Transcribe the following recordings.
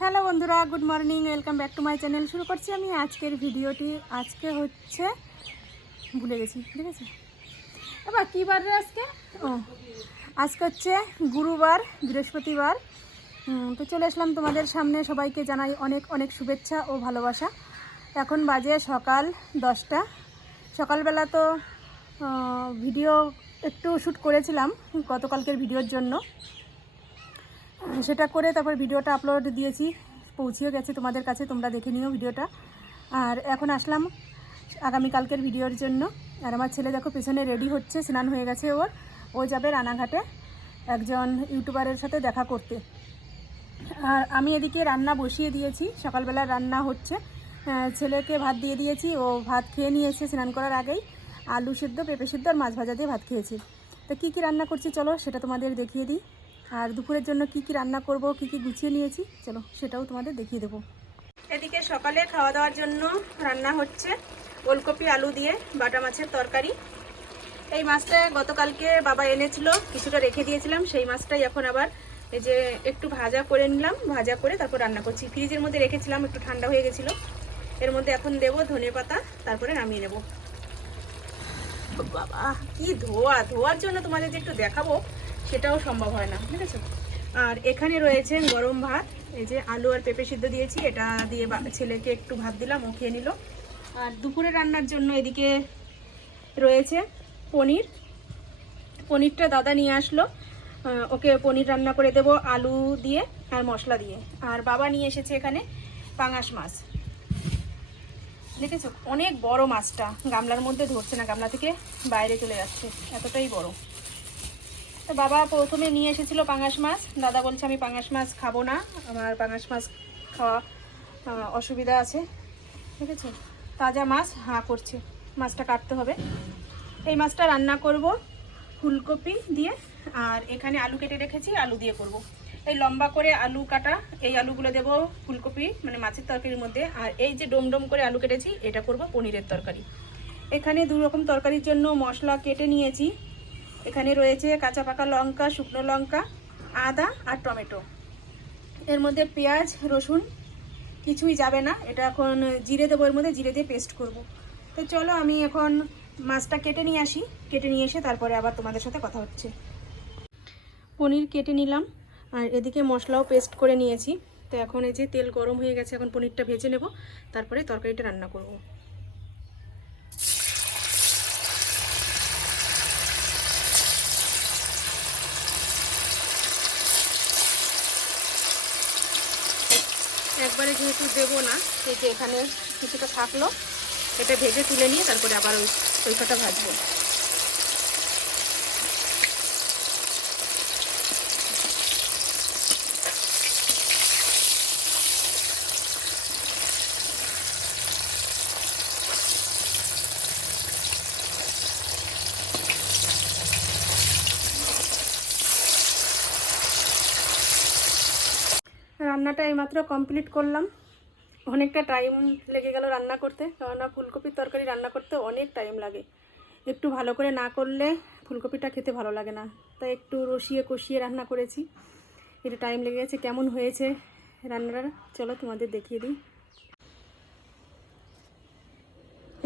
Hello বন্ধুরা, good morning, welcome back to my channel. শুরু করছি আমি আজকের ভিডিওটি। আজকে হচ্ছে, ভুলে গেছি, ঠিক আছে? এবার কী বার রে আজকে? ও, আজকে হচ্ছে গুরুবার, বৃহস্পতিবার। তো চলে আসলাম তোমাদের সামনে। সবাইকে জানাই অনেক অনেক শুভেচ্ছা ও ভালোবাসা। এখন বাজে সকাল দশটা। সকালবেলা তো ভিডিও একটু শ্যুট করেছিলাম গতকালকের ভিডিওর জন্য। সেটা করে তারপর ভিডিওটা আপলোড দিয়েছি পৌঁছেও গেছে তোমাদের কাছে, তোমরা দেখে নিও ভিডিওটা। আর এখন আসলাম আগামীকালকের ভিডিওর জন্য। আর আমার ছেলে দেখো পেছনে রেডি হচ্ছে, স্নান হয়ে গেছে ওর। ও যাবে রানাঘাটে একজন ইউটিউবারের সাথে দেখা করতে। আর আমি এদিকে রান্না বসিয়ে দিয়েছি, সকালবেলা রান্না হচ্ছে। ছেলেকে ভাত দিয়ে দিয়েছি, ও ভাত খেয়ে নিয়েছে স্নান করার আগেই। আলু সিদ্ধ, পেঁপে সিদ্ধ আর মাছ ভাজা দিয়ে ভাত খেয়েছি। তো কী কী রান্না করছি চলো সেটা তোমাদের দেখিয়ে দিই। আর দুপুরের জন্য কি কি রান্না করব, কি কি গুছিয়ে নিয়েছি, চলো সেটাও তোমাদের দেখিয়ে দেবো। এদিকে সকালে খাওয়া দাওয়ার জন্য রান্না হচ্ছে ওলকপি, আলু দিয়ে বাটা মাছের তরকারি। এই মাছটা গতকালকে বাবা এনেছিল, কিছুটা রেখে দিয়েছিলাম, সেই মাছটাই এখন আবার এই যে একটু ভাজা করে নিলাম, ভাজা করে তারপর রান্না করছি। ফ্রিজের মধ্যে রেখেছিলাম, একটু ঠান্ডা হয়ে গেছিল। এর মধ্যে এখন দেবো ধনে পাতা, তারপরে নামিয়ে নেব। বাবা, কি ধোয়া, ধোয়ার জন্য তোমাদের যে একটু দেখাবো সেটাও সম্ভব হয় না, ঠিক আছে? আর এখানে রয়েছে গরম ভাত, এই যে আলু আর পেঁপে সিদ্ধ দিয়েছি, এটা দিয়ে ছেলেকে একটু ভাত দিলাম, ও খেয়ে নিল। আর দুপুরে রান্নার জন্য এদিকে রয়েছে পনির। পনিরটা দাদা নিয়ে আসলো ওকে পনির রান্না করে দেব আলু দিয়ে আর মশলা দিয়ে। আর বাবা নিয়ে এসেছে এখানে পাঙাশ মাছ। দেখেছ? অনেক বড় মাছটা, গামলার মধ্যে ধরছে না, গামলা থেকে বাইরে চলে যাচ্ছে, এতটাই বড়। বাবা প্রথমে নিয়ে এসেছিল পাঙাশ মাছ। দাদা বলছে, আমি পাঙাশ মাছ খাব না। আমার পাঙাশ মাছ খাওয়া অসুবিধা আছে। ঠিক আছে? তাজা মাছ হাঁ করছে। মাছটা কাটতে হবে। এই মাছটা রান্না করব ফুলকপি দিয়ে, আর এখানে আলু কেটে রেখেছি, আলু দিয়ে করব। এই লম্বা করে আলু কাটা, এই আলুগুলো দেব ফুলকপি মানে মাছের তরকারির মধ্যে। আর এই যে ডোম ডোম করে আলু কেটেছি, এটা করব পনিরের তরকারি। এখানে দু রকম তরকারির জন্য মশলা কেটে নিয়েছি। এখানে রয়েছে কাঁচা পাকা লঙ্কা, শুকনো লঙ্কা, আদা আর টমেটো। এর মধ্যে পেঁয়াজ, রসুন, কিছুই যাবে না। এটা এখন জিরে দেবো, এর মধ্যে জিরে দিয়ে পেস্ট করব। তো চলো আমি এখন মাছটা কেটে নিয়ে আসি। কেটে নিয়ে এসে তারপরে আবার তোমাদের সাথে কথা হচ্ছে। পনির কেটে নিলাম, আর এদিকে মশলাও পেস্ট করে নিয়েছি। তো এখন এই যে তেল গরম হয়ে গেছে, এখন পনিরটা ভেজে নেব। তারপরে তরকারিটা রান্না করব। একবারে যেহেতু দেবো না, সেই যে এখানে কিছুটা থাকল, এটা ভেজে তুলে নিয়ে তারপরে আবার ওই ওই কটা ভাজবো। রান্নাটা এইমাত্র কমপ্লিট করলাম। অনেকটা টাইম লেগে গেল রান্না করতে। কেননা ফুলকপির তরকারি রান্না করতে অনেক টাইম লাগে। একটু ভালো করে না করলে ফুলকপিটা খেতে ভালো লাগে না। তাই একটু রসিয়ে কষিয়ে রান্না করেছি। একটু টাইম লেগে গেছে, কেমন হয়েছে রান্নাটা? চলো তোমাদের দেখিয়ে দিই।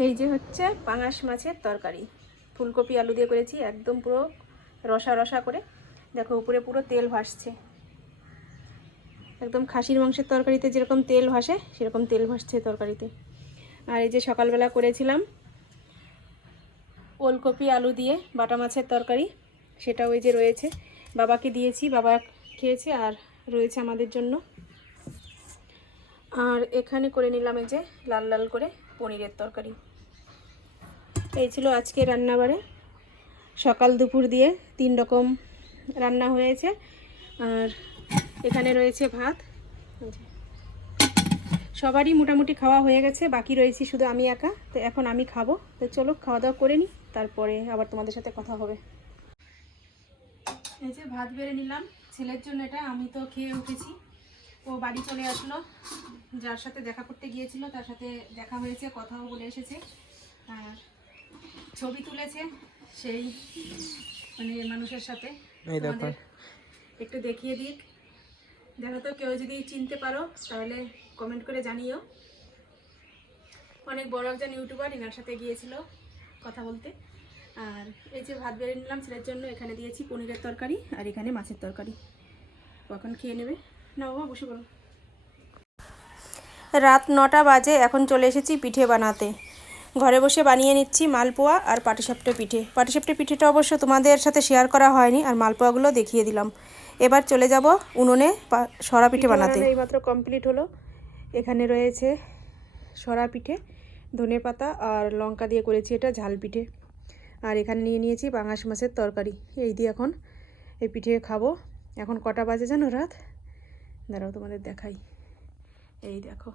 এই যে হচ্ছে পাঙাশ মাছের তরকারি। ফুলকপি আলু দিয়ে করেছি, একদম পুরো রসা রসা করে। দেখো উপরে পুরো তেল ভাসছে। একদম খাসির মাংসের তরকারিতে যেরকম তেল ভাসে, সেরকম তেল ভাসছে তরকারিতে। আর এই যে সকালবেলা করেছিলাম ওলকপি, আলু দিয়ে বাটা মাছের তরকারি, সেটা ওই যে রয়েছে। বাবাকে দিয়েছি, বাবা খেয়েছে আর রয়েছে আমাদের জন্য। আর এখানে করে নিলাম এই যে লাল লাল করে পনিরের তরকারি। এই ছিল আজকে রান্নাবারে সকাল দুপুর দিয়ে তিন রকম রান্না হয়েছে। আর এখানে রয়েছে ভাত। সবারই মোটামুটি খাওয়া হয়ে গেছে বাকি রয়েছি শুধু আমি একা তো এখন আমি খাব। তো চলো খাওয়া দাওয়া করে নিই তারপরে আবার তোমাদের সাথে কথা হবে। এই যে ভাত বেড়ে নিলাম ছেলের জন্য এটা আমি তো খেয়ে উঠেছি। ও বাড়ি চলে আসলো যার সাথে দেখা করতে গিয়েছিল তার সাথে দেখা হয়েছে কথাও বলে এসেছে। আর ছবি তুলেছে সেই মানে মানুষের সাথে। একটু দেখিয়ে দিক। দেখো তো, কেউ যদি চিনতে পারো, তাহলে কমেন্ট করে জানিও। অনেক বড় একজন ইউটিউবার এনার সাথে গিয়েছিল কথা বলতে। আর এই যে ভাত বেড়ে নিলাম ছেলের জন্য এখানে দিয়েছি পনিরের তরকারি আর এখানে মাছের তরকারি। কখন খেয়ে নেবে। না বাবা, বসে বলো রাত নটা বাজে, এখন চলে এসেছি পিঠে বানাতে। ঘরে বসে বানিয়ে নিচ্ছি মালপোয়া আর পাটিসাপটা পিঠে। পাটিসাপটা পিঠেটা অবশ্য তোমাদের সাথে শেয়ার করা হয়নি, আর মালপোয়াগুলো দেখিয়ে দিলাম। এবার চলে যাব উনুনে পা- সরা পিঠে বানাতে। এইমাত্র কমপ্লিট হলো। এখানে রয়েছে সরা পিঠে ধনে পাতা আর লঙ্কা দিয়ে করেছি এটা ঝাল পিঠে। আর এখানে নিয়ে নিয়েছি পাঙাশ মাছের তরকারি। এই দিয়ে এখন এই পিঠে খাব। এখন কটা বাজে জানো রাত? দাঁড়াও তোমাদের দেখাই। এই দেখো।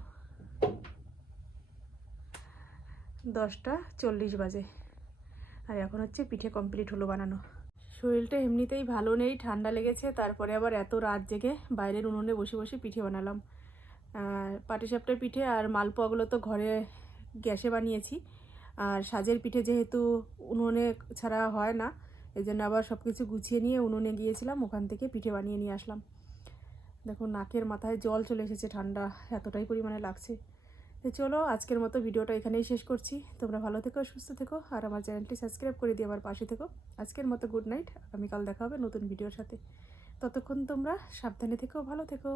দশটা চল্লিশ বাজে। আর এখন হচ্ছে পিঠে কমপ্লিট হলো বানানো। শরীরটা এমনিতেই ভালো নেই, ঠান্ডা লেগেছে। তারপরে আবার এত রাত জেগে বাইরের উনুনে বসে বসে পিঠে বানালাম। পাটিসাপটার পিঠে আর মালপোয়াগুলো তো ঘরে গ্যাসে বানিয়েছি। আর সাজের পিঠে যেহেতু উনুনে ছাড়া হয় না এই জন্য আবার সব কিছু গুছিয়ে নিয়ে উনুনে গিয়েছিলাম, ওখান থেকে পিঠে বানিয়ে নিয়ে আসলাম। দেখো নাকের মাথায় জল চলে এসেছে, ঠান্ডা এতটাই পরিমাণে লাগছে। তো চলো আজকের মতো ভিডিওটা এখানেই শেষ করছি। তোমরা ভালো থেকো, সুস্থ থেকো, আর আমার চ্যানেলটি সাবস্ক্রাইব করে দিয়ে আমার পাশে থেকো। আজকের মতো গুড নাইট, আগামীকাল দেখা হবে নতুন ভিডিওর সাথে। ততক্ষণ তোমরা সাবধানে থেকো, ভালো থেকো।